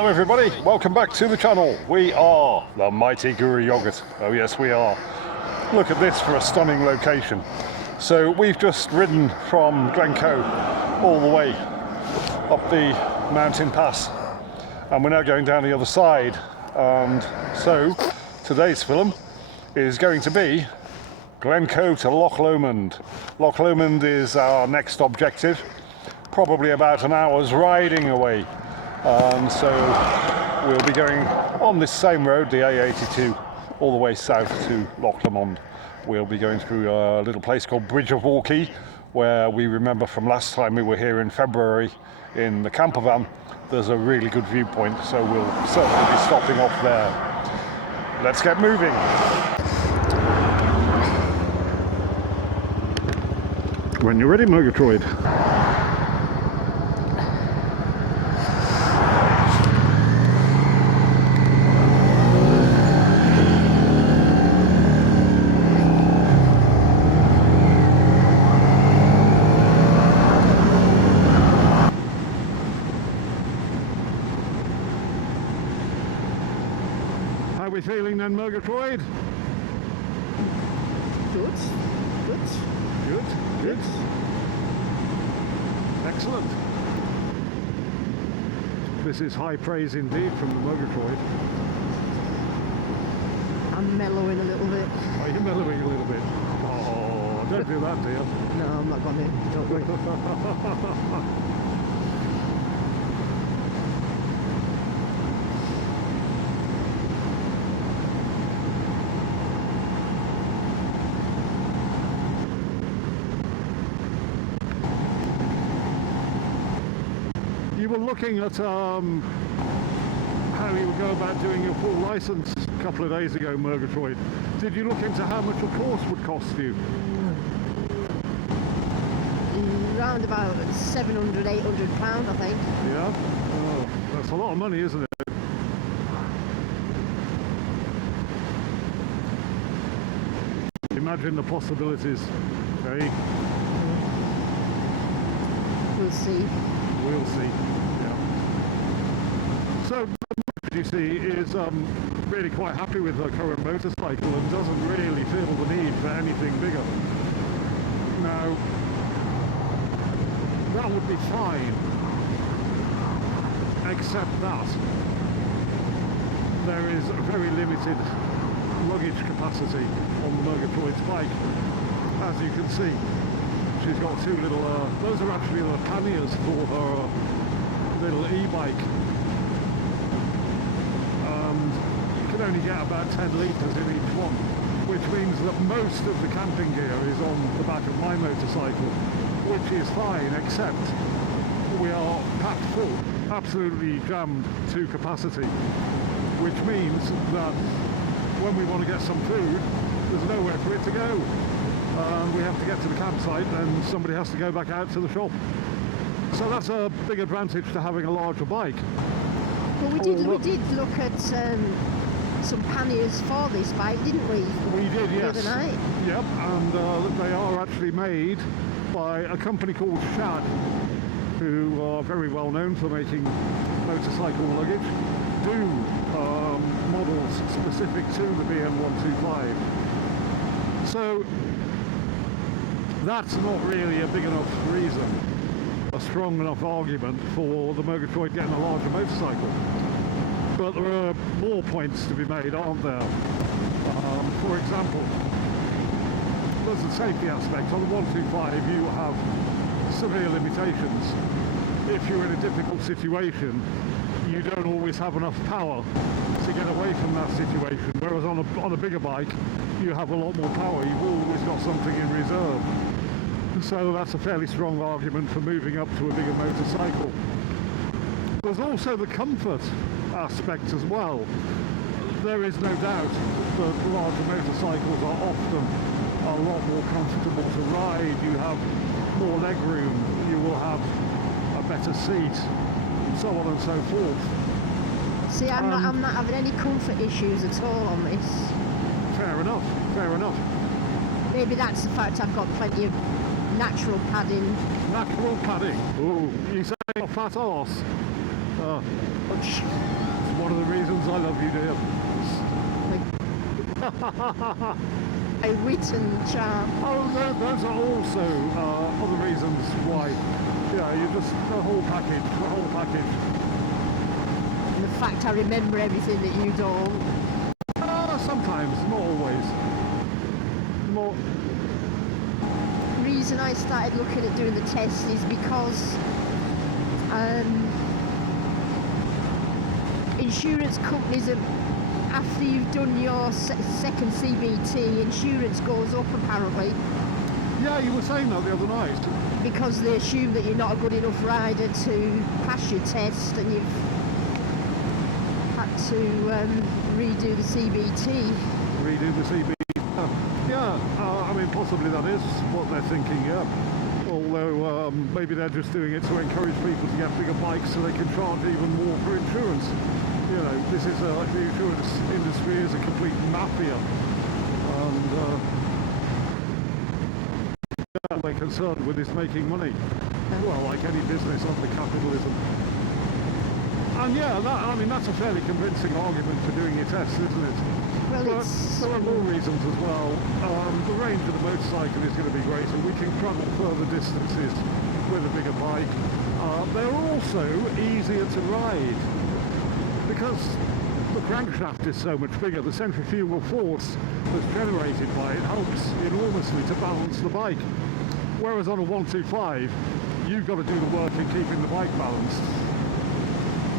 Hello everybody, welcome back to the channel. We are the mighty Guru Yogurt. Oh yes we are. Look at this for a stunning location. So we've just ridden from Glencoe all the way up the mountain pass and we're now going down the other side, and so today's film is going to be Glencoe to Loch Lomond. Loch Lomond is our next objective, probably about an hour's riding away. So we'll be going on this same road, the A82, all the way south to Loch Lomond. We'll be going through a little place called Bridge of Orchy, where we remember from last time we were here in February in the camper van, there's a really good viewpoint, so we'll certainly be stopping off there. Let's get moving. When you're ready, Murgatroyd. How are we feeling then, Murgatroyd? Good. Excellent. This is high praise indeed from the Murgatroyd. I'm mellowing a little bit. Are you mellowing a little bit? Oh, don't do that, dear. No, I'm not going to. Don't worry. You were looking at how you would go about doing your full license a couple of days ago, Murgatroyd. Did you look into how much a course would cost you? Around about £700, £800, I think. Yeah? Oh, that's a lot of money, isn't it? Imagine the possibilities, eh? We'll see. We'll see. Yeah. So, you see, is really quite happy with her current motorcycle and doesn't really feel the need for anything bigger. Now, that would be fine, except that there is a very limited luggage capacity on the Murgatroyd's bike. As you can see, she's got two little, those are actually the panniers for her little e-bike. And you can only get about 10 litres in each one, which means that most of the camping gear is on the back of my motorcycle, which is fine, except we are packed full, absolutely jammed to capacity, which means that when we want to get some food, there's nowhere for it to go. We have to get to the campsite and somebody has to go back out to the shop. So that's a big advantage to having a larger bike. Well, we did look at some panniers for this bike, didn't we? We did, yes. The other night. Yep, and they are actually made by a company called Shad, who are very well known for making motorcycle luggage, do models specific to the BM125. So that's not really a big enough reason, a strong enough argument for the Murgatroyd getting a larger motorcycle. But there are more points to be made, aren't there? For example, there's the safety aspect. On the 125 you have severe limitations. If you're in a difficult situation, you don't always have enough power to get away from that situation, whereas on a bigger bike you have a lot more power, you've always got something in reserve. So that's a fairly strong argument for moving up to a bigger motorcycle. There's also the comfort aspect as well. There is no doubt that larger motorcycles are often a lot more comfortable to ride. You have more leg room, you will have a better seat, so on and so forth. See, I'm not having any comfort issues at all on this. Fair enough. Maybe that's the fact I've got plenty of natural padding. Natural padding? Ooh, you say a fat arse? It's one of the reasons I love you, dear. A wit and charm. Oh, those are also other reasons why. Yeah, you just the whole package. And the fact I remember everything that you don't. Sometimes, not always. More. The reason I started looking at doing the test is because insurance companies have, after you've done your second CBT, insurance goes up apparently. Yeah, you were saying that the other night. Because they assume that you're not a good enough rider to pass your test and you've had to redo the CBT. Redo the CBT. I mean, possibly that is what they're thinking, yeah. Although maybe they're just doing it to encourage people to get bigger bikes so they can charge even more for insurance. You know, this is the insurance industry is a complete mafia, and they're concerned with is making money. Well, like any business under capitalism. And yeah, that's a fairly convincing argument for doing your tests, isn't it? Well, but there are more reasons as well. The range of the motorcycle is going to be greater. We can travel further distances with a bigger bike. They're also easier to ride because the crankshaft is so much bigger. The centrifugal force that's generated by it helps enormously to balance the bike. Whereas on a 125, you've got to do the work in keeping the bike balanced.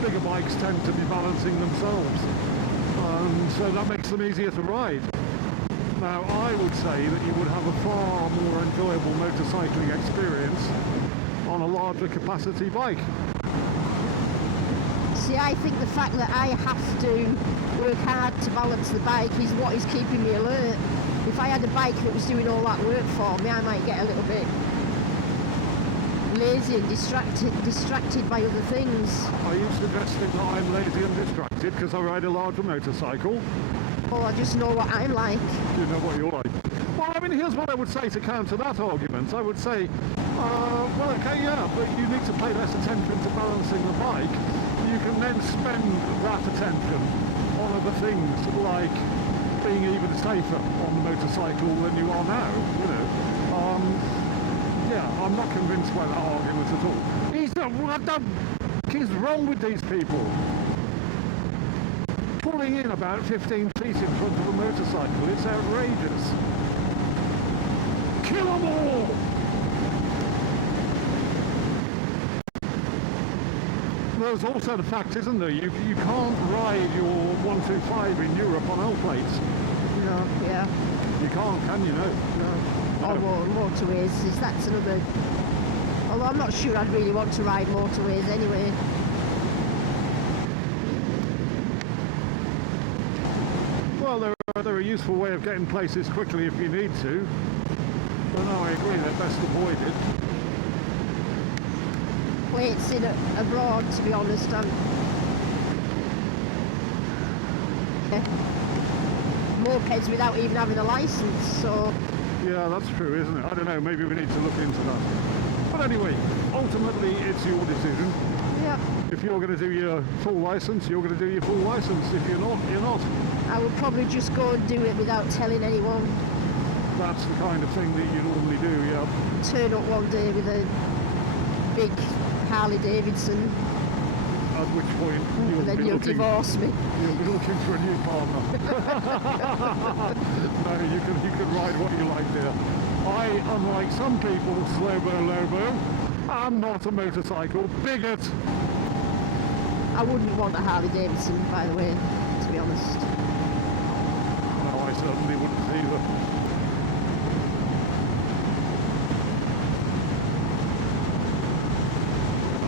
Bigger bikes tend to be balancing themselves. So that makes them easier to ride. Now, I would say that you would have a far more enjoyable motorcycling experience on a larger capacity bike. See, I think the fact that I have to work hard to balance the bike is what is keeping me alert. If I had a bike that was doing all that work for me, I might get a little bit lazy and distracted by other things. Are you suggesting that I'm lazy and distracted because I ride a larger motorcycle? Well, I just know what I'm like. You know what you're like. Well, I mean, here's what I would say to counter that argument. I would say, well, okay, yeah, but you need to pay less attention to balancing the bike. You can then spend that attention on other things like being even safer on the motorcycle than you are now, you know. Yeah, I'm not convinced by that argument at all. What the f*** is wrong with these people? Pulling in about 15 feet in front of a motorcycle, it's outrageous. Kill them all! There's also the fact, isn't there, you can't ride your 125 in Europe on L plates. No, yeah. You can't, can you? No. Or motorways, that's another... Although I'm not sure I'd really want to ride motorways anyway. Well, they're a useful way of getting places quickly if you need to. But no, I agree, they're best avoided. Plates in abroad, to be honest, mopeds without even having a license, so... Yeah, that's true, isn't it? I don't know, maybe we need to look into that. But anyway, ultimately, it's your decision. Yeah. If you're going to do your full license, you're going to do your full license. If you're not, you're not. I would probably just go and do it without telling anyone. That's the kind of thing that you normally do, yeah. Turn up one day with a big Harley Davidson. At which point you'll divorce me. You'll be looking for a new partner. No, you can ride what you like, dear. I, unlike some people, Slobo Lobo, am not a motorcycle bigot. I wouldn't want a Harley Davidson, by the way, to be honest. No, I certainly wouldn't either.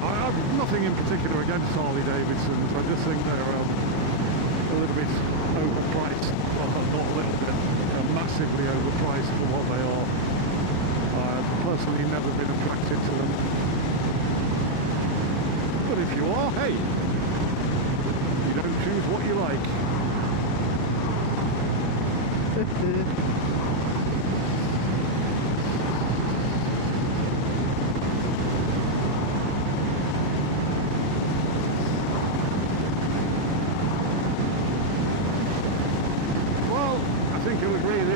I've nothing in particular against Harley Davidsons. I just think they're a little bit overpriced. Well, not a little bit, massively overpriced for what they are. I've personally never been attracted to them. But if you are, hey, you don't choose what you like.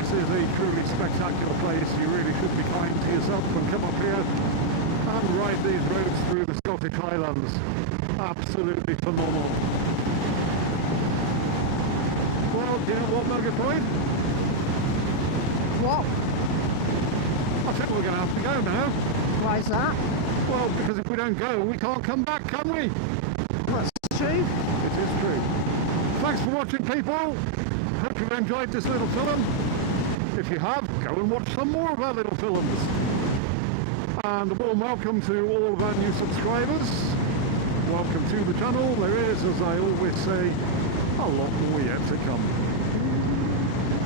this is a truly spectacular place. You really should be kind to yourself and come up here and ride these roads through the Scottish Highlands. Absolutely phenomenal. Well, do you know what, Murgatroyd? What? I think we're going to have to go now. Why is that? Well, because if we don't go, we can't come back, can we? That's true. It is true. Thanks for watching, people. Hope you've enjoyed this little film. If you have, go and watch some more of our little films. And a warm welcome to all of our new subscribers. Welcome to the channel. There is, as I always say, a lot more yet to come.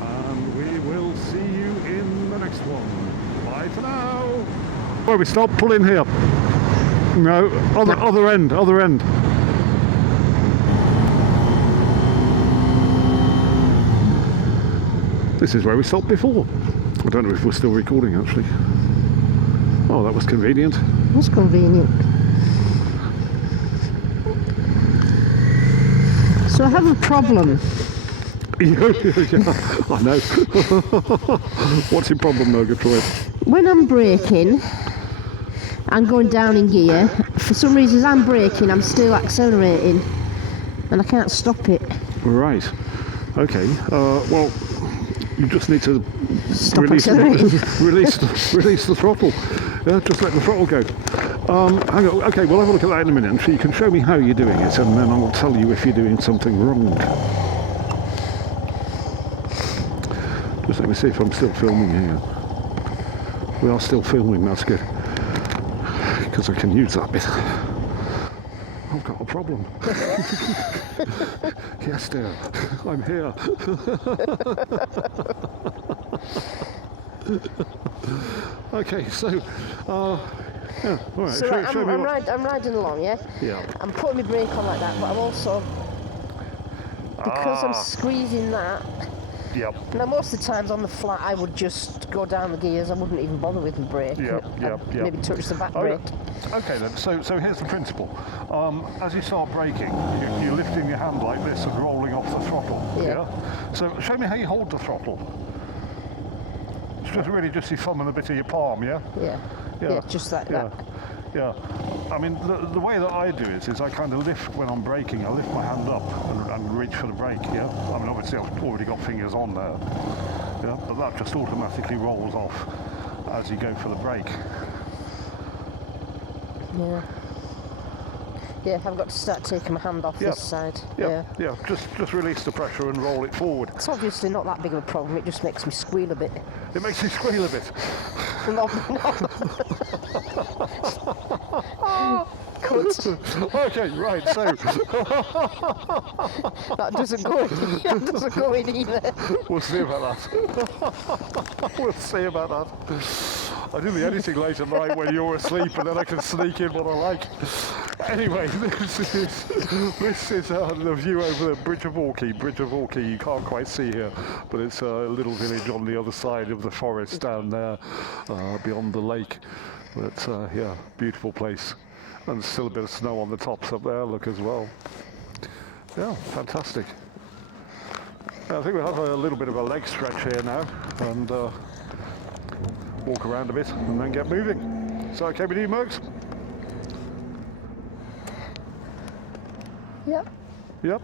And we will see you in the next one. Bye for now. Where we stop, pull in here. No, other end. This is where we stopped before. I don't know if we're still recording actually. Oh, that was convenient. That's convenient. So I have a problem. Yeah, I know. What's your problem, Murgatroyd? When I'm braking and going down in gear, for some reason as I'm braking, I'm still accelerating and I can't stop it. Right. Okay. Well, you just need to Stop release accelerating. release the throttle. Just let the throttle go. Hang on. Okay, we'll have a look at that in a minute. So you can show me how you're doing it, and then I'll tell you if you're doing something wrong. Just let me see if I'm still filming here. We are still filming. That's good, because I can use that bit. I've got a problem. Yes, dear. I'm here. Okay, so, yeah, all right. So I'm riding along, yeah? Yeah. I'm putting my brake on like that, but I'm also, because I'm squeezing that, Yep. now most of the times on the flat I would just go down the gears, I wouldn't even bother with the brake. Yep. Maybe touch the back brake. Okay then, so here's the principle. As you start braking, you're lifting your hand like this and rolling off the throttle. Yeah. So show me how you hold the throttle. It's just really just your thumb and a bit of your palm, yeah? Yeah, just like that. Yeah. I mean, the way that I do it is I kind of lift when I'm braking. I lift my hand up and reach for the brake, yeah? I mean, obviously I've already got fingers on there, yeah? But that just automatically rolls off as you go for the brake. Yeah, I've got to start taking my hand off this side. Yeah. Just release the pressure and roll it forward. It's obviously not that big of a problem, it just makes me squeal a bit. It makes you squeal a bit. No. Okay, right, so that doesn't go in either. we'll see about that. We'll see about that. I do the editing late at night when you're asleep, and then I can sneak in what I like. Anyway, this is the view over the Bridge of Orchy. Bridge of Orchy, you can't quite see here, but it's a little village on the other side of the forest down there, beyond the lake. But yeah, beautiful place. And there's still a bit of snow on the tops up there, look as well. Yeah, fantastic. I think we'll have a little bit of a leg stretch here now, and walk around a bit, and then get moving. Is that okay with you, Mergs? Yep. Yep.